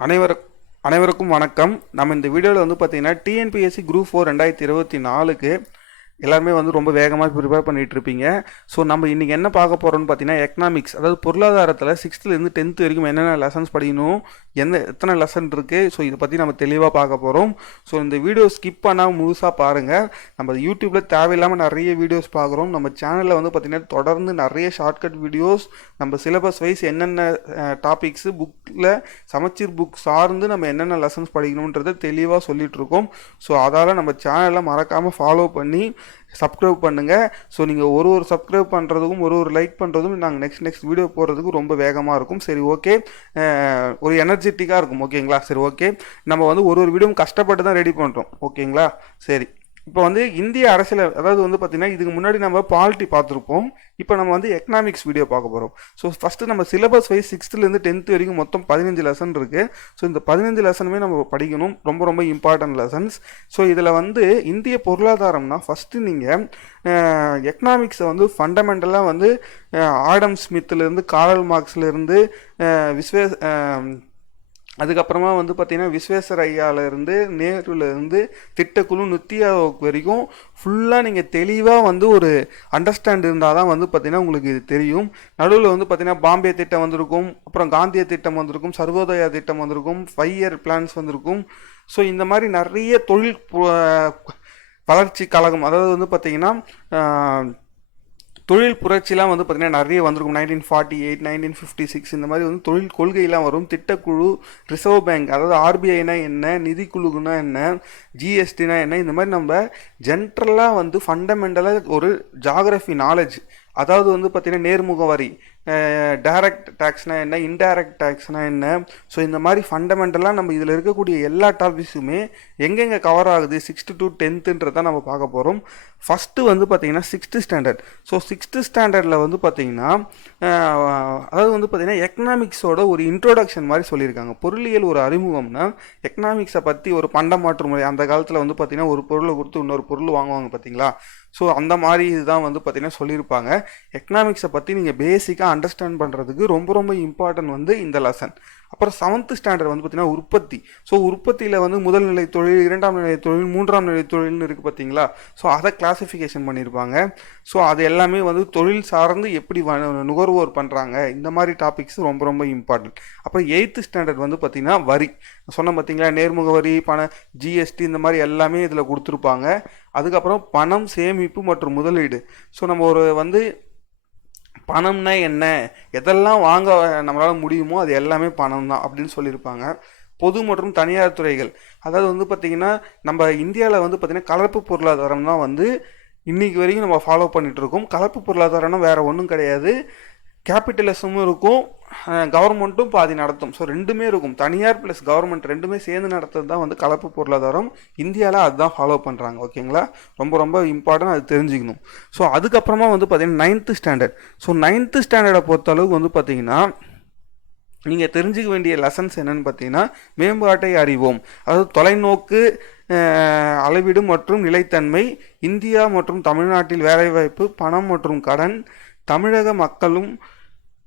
அனைவருக்கும் வணக்கம். நம்ம இந்த வீடியோவில் வந்து பார்த்தீங்கன்னா டிஎன்பிஎஸ்சி குரூப் 4 2024க்கு எல்லாருமே வந்து ரொம்ப வேகமாக ப்ரிப்பேர் பண்ணிட்டு இருப்பீங்க. ஸோ நம்ம இன்றைக்கி என்ன பார்க்க போகிறோம்னு பார்த்தீங்கன்னா எக்கனாமிக்ஸ், அதாவது பொருளாதாரத்தில் 6th-லேருந்து 10th வரைக்கும் என்னென்ன லெசன்ஸ் படிக்கணும், எத்தனை லெசன் இருக்குது, ஸோ இதை பற்றி நம்ம தெளிவாக பார்க்க போகிறோம். ஸோ இந்த வீடியோ ஸ்கிப் பண்ணால் முழுசாக பாருங்கள். நம்ம யூடியூப்பில் தேவையில்லாமல் நிறைய வீடியோஸ் பார்க்குறோம். நம்ம சேனலில் வந்து பார்த்திங்கன்னா தொடர்ந்து நிறைய ஷார்ட்கட் வீடியோஸ், நம்ம சிலபஸ் வைஸ் என்னென்ன டாபிக்ஸு புக்கில் சமச்சீர் புக் சார்ந்து நம்ம என்னென்ன லெசன்ஸ் படிக்கணுன்றதை தெளிவாக சொல்லிகிட்ருக்கோம். ஸோ அதால் நம்ம சேனலில் மறக்காமல் ஃபாலோ பண்ணி சப்ஸ்கிரைப் பண்ணுங்கள். ஸோ நீங்கள் ஒரு சப்ஸ்கிரைப் பண்ணுறதுக்கும் ஒரு லைக் பண்ணுறதும் நாங்கள் நெக்ஸ்ட் வீடியோ போடுறதுக்கு ரொம்ப வேகமாக இருக்கும். சரி, ஓகே, ஒரு எனர்ஜெட்டிக்காக இருக்கும். ஓகேங்களா? சரி, ஓகே, நம்ம வந்து ஒரு வீடியோவும் கஷ்டப்பட்டு தான் ரெடி பண்ணுறோம். ஓகேங்களா? சரி, இப்போ வந்து இந்திய அரசியல், அதாவது வந்து பார்த்திங்கன்னா இதுக்கு முன்னாடி நம்ம பாலிட்டி பார்த்துருப்போம். இப்போ நம்ம வந்து எக்கனாமிக்ஸ் வீடியோ பார்க்க போகிறோம். ஸோ ஃபஸ்ட்டு நம்ம சிலபஸ் வைஸ் 6th-லேருந்து 10th வரைக்கும் மொத்தம் 15 லெசன் இருக்குது. ஸோ இந்த 15 லெசனுமே நம்ம படிக்கணும். ரொம்ப ரொம்ப இம்பார்ட்டன்ட் லெசன்ஸ். ஸோ இதில் வந்து இந்திய பொருளாதாரம்னா ஃபஸ்ட்டு நீங்கள் எக்கனாமிக்ஸை வந்து ஃபண்டமெண்டலாக வந்து ஆடம் ஸ்மித்துலேருந்து காரல் மார்க்ஸ்லேருந்து அதுக்கப்புறமா வந்து பார்த்திங்கன்னா விஸ்வேஸ்வர் ஐயாவிலேருந்து நேருலேருந்து திட்டக்குழு நித்தியாவுக்கு வரைக்கும் ஃபுல்லாக நீங்கள் தெளிவாக வந்து ஒரு அண்டர்ஸ்டாண்ட் இருந்தால் தான் வந்து பார்த்திங்கன்னா உங்களுக்கு இது தெரியும். நடுவில் வந்து பார்த்திங்கன்னா பாம்பே திட்டம் வந்திருக்கும், அப்புறம் காந்திய திட்டம் வந்திருக்கும், சர்வோதயா திட்டம் வந்திருக்கும், 5 இயர் பிளான்ஸ் வந்திருக்கும். ஸோ இந்த மாதிரி நிறைய தொழில் வளர்ச்சி கழகம், அதாவது வந்து பார்த்திங்கன்னா தொழில் புரட்சிலாம் வந்து பார்த்திங்கன்னா நிறைய வந்திருக்கும். 1948, 1956 இந்த மாதிரி வந்து தொழில் கொள்கையெல்லாம் வரும். திட்டக்குழு, ரிசர்வ் பேங்க், அதாவது ஆர்பிஐனா என்ன, நிதிக்குழுனா என்ன, ஜிஎஸ்டினா என்ன, இந்த மாதிரி நம்ம ஜென்ரலாக வந்து ஃபண்டமெண்டலாக ஒரு ஜாகிரஃபி நாலேஜ், அதாவது வந்து பார்த்திங்கன்னா நேர்முக வரி, டைரக்ட் டேக்ஸ்னால் என்ன, இன்டைரக்ட் டேக்ஸ்னால் என்ன, ஸோ இந்த மாதிரி ஃபண்டமெண்டலாக நம்ம இதில் இருக்கக்கூடிய எல்லா டாபிக்ஸுமே எங்கெங்கே கவர் ஆகுது 6th to 10th நம்ம பார்க்க போகிறோம். ஃபஸ்ட்டு வந்து பார்த்திங்கன்னா 6th ஸ்டாண்டர்ட். ஸோ 6th ஸ்டாண்டர்டில் வந்து பார்த்திங்கன்னா அதாவது வந்து பார்த்திங்கன்னா எக்கனாமிக்ஸோட ஒரு இன்ட்ரோடக்ஷன் மாதிரி சொல்லியிருக்காங்க. பொருளியல் ஒரு அறிமுகம்னா எக்கனாமிக்ஸை பற்றி ஒரு பண்டமாற்று முறை, அந்த காலத்தில் வந்து பார்த்திங்கன்னா ஒரு பொருளை கொடுத்து இன்னொரு பொருள் வாங்குவாங்க பார்த்தீங்களா. ஸோ அந்த மாதிரி இதுதான் வந்து பார்த்திங்கன்னா சொல்லியிருப்பாங்க. எக்கனாமிக்ஸை பற்றி நீங்கள் பேசிக்காக அண்டர்ஸ்டாண்ட் பண்ணுறதுக்கு ரொம்ப ரொம்ப இம்பார்ட்டன்ட் வந்து இந்த லெசன். அப்புறம் 7th ஸ்டாண்டர்ட் வந்து பார்த்திங்கன்னா உற்பத்தி. ஸோ உற்பத்தியில் வந்து முதல் நிலை தொழில், 2ஆம் நிலை தொழில், 3ஆம் நிலை தொழில்னு இருக்குது பார்த்தீங்களா. ஸோ அதை கிளாஸிஃபிகேஷன் பண்ணியிருப்பாங்க. ஸோ அது எல்லாமே வந்து தொழில் சார்ந்து எப்படி நுகர்வோர் பண்ணுறாங்க, இந்த மாதிரி டாபிக்ஸ் ரொம்ப ரொம்ப இம்பார்ட்டன்ட். அப்புறம் 8th ஸ்டாண்டர்ட் வந்து பார்த்திங்கன்னா வரி சொன்ன பார்த்தீங்களா, நேர்முக வரி, ஜிஎஸ்டி, இந்த மாதிரி எல்லாமே இதில் கொடுத்துருப்பாங்க. அதுக்கப்புறம் பணம், சேமிப்பு மற்றும் முதலீடு. ஸோ நம்ம ஒரு வந்து பணம்னா என்ன, எதெல்லாம் வாங்க நம்மளால் முடியுமோ அது எல்லாமே பணம் தான் அப்படின்னு சொல்லியிருப்பாங்க. பொது மற்றும் தனியார் துறைகள், அதாவது வந்து பார்த்திங்கன்னா நம்ம இந்தியாவில் வந்து பார்த்திங்கன்னா கலப்பு பொருளாதாரம் தான் வந்து இன்றைக்கி வரைக்கும் நம்ம ஃபாலோ பண்ணிகிட்ருக்கோம். கலப்பு பொருளாதாரம்னா வேறு ஒன்றும் கிடையாது, கேபிட்டலிசமும் இருக்கும், கவர்மெண்ட்டும் பாதி நடத்தும். ஸோ ரெண்டுமே இருக்கும், தனியார் ப்ளஸ் கவர்மெண்ட் ரெண்டுமே சேர்ந்து நடத்துறது தான் வந்து கலப்பு பொருளாதாரம். இந்தியாவில் அதுதான் ஃபாலோ பண்ணுறாங்க. ஓகேங்களா? ரொம்ப ரொம்ப இம்பார்ட்டன்ட், அது தெரிஞ்சுக்கணும். ஸோ அதுக்கப்புறமா வந்து பார்த்திங்கன்னா 9th ஸ்டாண்டர்ட். ஸோ 9th ஸ்டாண்டர்டை பொறுத்தளவுக்கு வந்து பார்த்திங்கன்னா நீங்கள் தெரிஞ்சுக்க வேண்டிய லெசன்ஸ் என்னென்னு பார்த்தீங்கன்னா மேம்பாட்டை அறிவோம், அதாவது தொலைநோக்கு, அளவீடு மற்றும் நிலைத்தன்மை, இந்தியா மற்றும் தமிழ்நாட்டில் வேலைவாய்ப்பு, பணம் மற்றும் கடன், தமிழக மக்களும்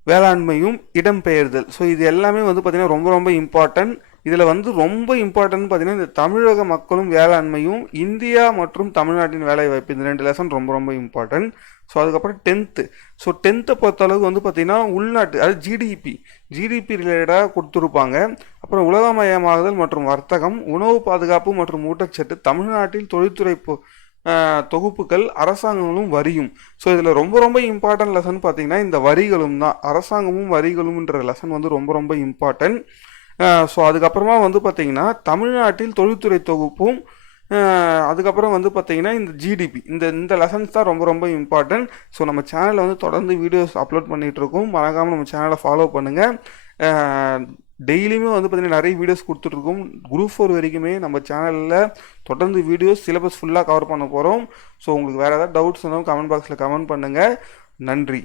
வேளாண்மையும், இடம்பெயர்தல். ஸோ இது எல்லாமே வந்து பார்த்திங்கன்னா ரொம்ப ரொம்ப இம்பார்ட்டன்ட். இதில் வந்து ரொம்ப இம்பார்ட்டன்ட் பார்த்திங்கன்னா இந்த தமிழக மக்களும் வேளாண்மையும், இந்தியா மற்றும் தமிழ்நாட்டின் வேலைவாய்ப்பு, இந்த 2 லெசன் ரொம்ப ரொம்ப இம்பார்ட்டன்ட். ஸோ அதுக்கப்புறம் 10th. ஸோ 10th பொறுத்தளவுக்கு வந்து பார்த்திங்கன்னா உள்நாட்டு, அதாவது ஜிடிபி ரிலேட்டடாக கொடுத்துருப்பாங்க. அப்புறம் உலகமயமாகுதல் மற்றும் வர்த்தகம், உணவு பாதுகாப்பு மற்றும் ஊட்டச்சத்து, தமிழ்நாட்டில் தொழில்துறை தொகுப்புகள், அரசாங்கங்களும் வரியும். ஸோ இதில் ரொம்ப ரொம்ப இம்பார்ட்டன்ட் லெசன் பார்த்திங்கன்னா இந்த வரிகளும் தான். அரசாங்கமும் வரிகளும்ன்ற லெசன் வந்து ரொம்ப ரொம்ப இம்பார்ட்டன்ட். ஸோ அதுக்கப்புறமா வந்து பார்த்திங்கன்னா தமிழ்நாட்டில் தொழில்துறை தொகுப்பும், அதுக்கப்புறம் வந்து பார்த்திங்கன்னா இந்த ஜிடிபி, இந்த லெசன்ஸ் தான் ரொம்ப ரொம்ப இம்பார்ட்டன்ட். ஸோ நம்ம சேனலில் வந்து தொடர்ந்து வீடியோஸ் அப்லோட் பண்ணிகிட்ருக்கோம், மறக்காமல் நம்ம சேனலை ஃபாலோ பண்ணுங்கள். டெய்லியுமே வந்து பார்த்திங்கன்னா நிறைய வீடியோஸ் கொடுத்துட்ருக்கோம். குரூப் 4 வரைக்குமே நம்ம சேனலில் தொடர்ந்து வீடியோஸ் சிலபஸ் ஃபுல்லாக கவர் பண்ண போகிறோம். ஸோ உங்களுக்கு வேறு ஏதாவது டவுட்ஸ் இருந்தாலும் கமெண்ட் பாக்ஸில் கமெண்ட் பண்ணுங்கள். நன்றி.